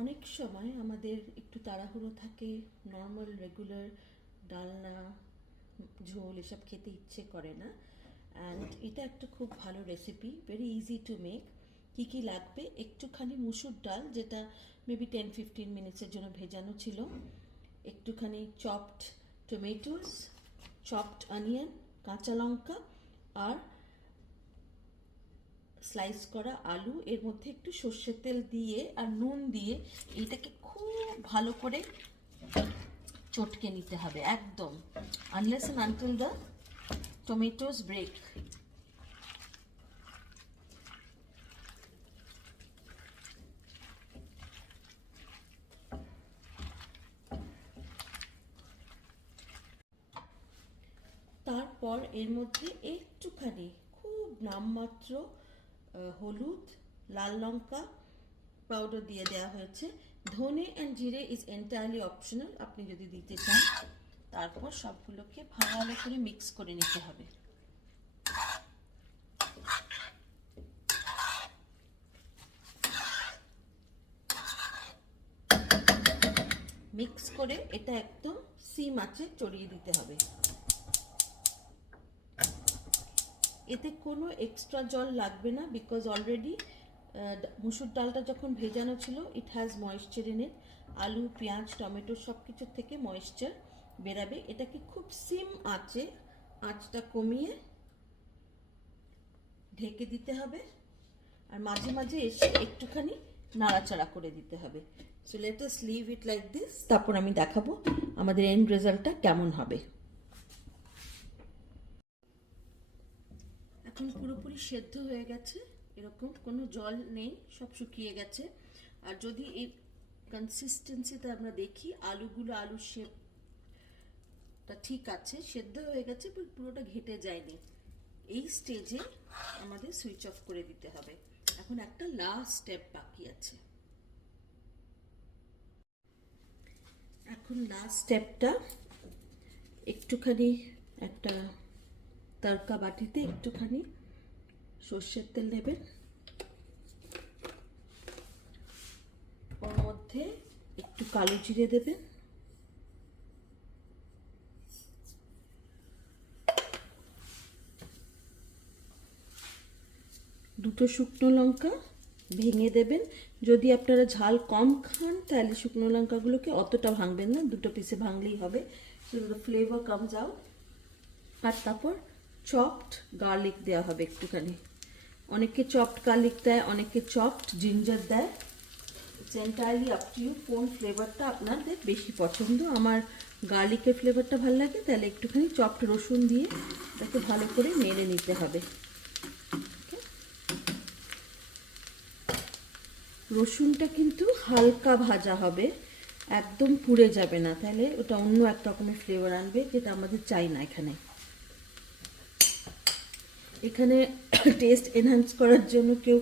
অনেক সময় আমাদের একটু তাড়াহুড়ো থাকে, নর্মাল রেগুলার ডালনা ঝোল এসব খেতে ইচ্ছে করে না। অ্যান্ড এটা একটা খুব ভালো recipe, very easy to make. কী কী লাগবে, একটুখানি মুসুর ডাল যেটা মেবি 10-15 মিনিটসের জন্য ভেজানো ছিল, একটুখানি চপড টমেটোস, চপড অনিয়ন, কাঁচা লঙ্কা আর স্লাইস করা আলু, এর মধ্যে একটু সর্ষের তেল দিয়ে আর নুন দিয়ে এইটাকে খুব ভালো করে চটকে নিতে হবে একদম, unless and until the tomatoes break. তারপর এর মধ্যে একটুখানি খুব নামমাত্র হলুদ, লাল লঙ্কা পাউডার দিয়ে দেওয়া হয়েছে। ধনে অ্যান্ড জিরে ইজ এন্টায়ারলি অপশনাল, আপনি যদি দিতে চান। তারপর সবগুলোকে ভালো করে মিক্স করে নিতে হবে। মিক্স করে এটা একদম সিম আঁচে চড়িয়ে দিতে হবে। এতে কোনো এক্সট্রা জল লাগবে না, বিকজ অলরেডি মুসুর ডালটা যখন ভেজানো ছিল it has moisture in it. আলু, পেঁয়াজ, টমেটো সব কিছুর থেকে ময়েশ্চার বেরাবে। এটাকে খুব সিম আঁচে, আঁচটা কমিয়ে ঢেকে দিতে হবে, আর মাঝে মাঝে এসে একটুখানি নাড়াচাড়া করে দিতে হবে। So let us leave it like this, তারপর আমি দেখাবো আমাদের এন্ড রেজাল্টটা কেমন হবে। এখন পুরোপুরি সেদ্ধ হয়ে গেছে, এরকম কোনো জল নেই, সব শুকিয়ে গেছে। আর যদি এই কনসিস্টেন্সিতে আমরা দেখি আলুগুলো, আলুর শেপটা ঠিক আছে, সেদ্ধ হয়ে গেছে, পুরোটা ঘেটে যায়নি। এই স্টেজে আমাদের সুইচ অফ করে দিতে হবে। এখন একটা লাস্ট স্টেপ বাকি আছে। এখন লাস্ট স্টেপটা, একটুখানি একটা তড়কা বাটিতে একটুখানি সর্ষের তেল নেবেন, ওর মধ্যে একটু কালো জিরে দেবেন, দুটো শুকনো লঙ্কা ভেঙে দেবেন। যদি আপনারা ঝাল কম খান তাহলে শুকনো লঙ্কাগুলোকে অতটা ভাঙবেন না, দুটো পিসে ভাঙলেই হবে, so the flavour comes out. আর তারপর চপড গার্লিক দেওয়া হবে একটুখানি। অনেকে চপড গার্লিক দেয়, অনেকে চপড জিঞ্জার দেয়। It's entirely up to you কোন ফ্লেভারটা আপনাদের বেশি পছন্দ। আমার গার্লিকের ফ্লেভারটা ভালো লাগে, তাহলে একটুখানি চপড রসুন দিয়ে তাকে ভালো করে নেড়ে নিতে হবে। রসুনটা কিন্তু হালকা ভাজা হবে, একদম পুড়ে যাবে না, তাহলে ওটা অন্য এক রকমের ফ্লেভার আনবে, যেটা আমাদের চাই না। এখানে টেস্ট এনহান্স করার জন্য কেউ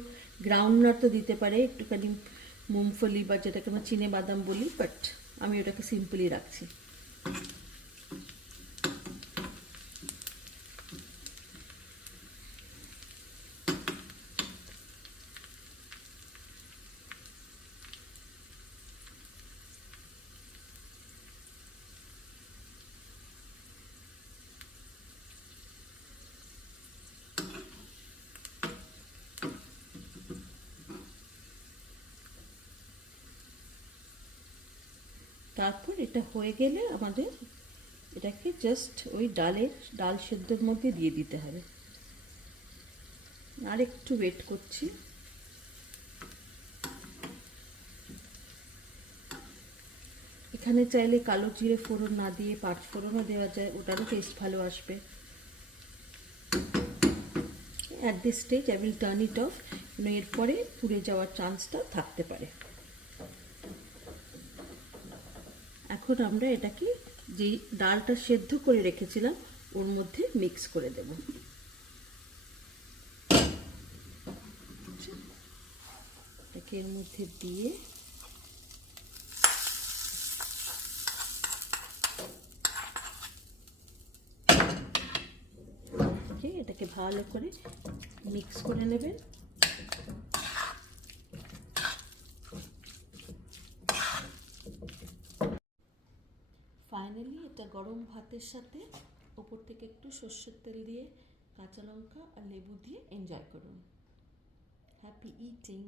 গ্রাউন্ডনাটও দিতে পারে, একটুখানি মুংফলি বা যেটাকে আমরা চিনে বাদাম বলি, বাট আমি ওটাকে সিম্পলি রাখছি। তারপর এটা হয়ে গেলে আমাদের এটাকে জাস্ট ওই ডাল সেদ্ধর মধ্যে দিয়ে দিতে হবে। আর একটু ওয়েট করছি। এখানে চাইলে কালো জিরে ফোড়ন না দিয়ে পাঁচ ফোড়নও দেওয়া যায়, ওটারও টেস্ট ভালো আসবে। At this stage I will turn it off, এরপরে পুড়ে যাওয়ার চান্সটা থাকতে পারে। এখন আমরা এটাকে যে ডালটা সেদ্ধ করে রেখেছিলাম ওর মধ্যে মিক্স করে দেব। এটাকে এর মধ্যে দিয়ে এটাকে ভালো করে মিক্স করে নেবেন। ফাইনালি এটা গরম ভাতের সাথে ওপর থেকে একটু সর্ষের তেল দিয়ে কাঁচা লঙ্কা আর লেবু দিয়ে এনজয় করুন। Happy eating.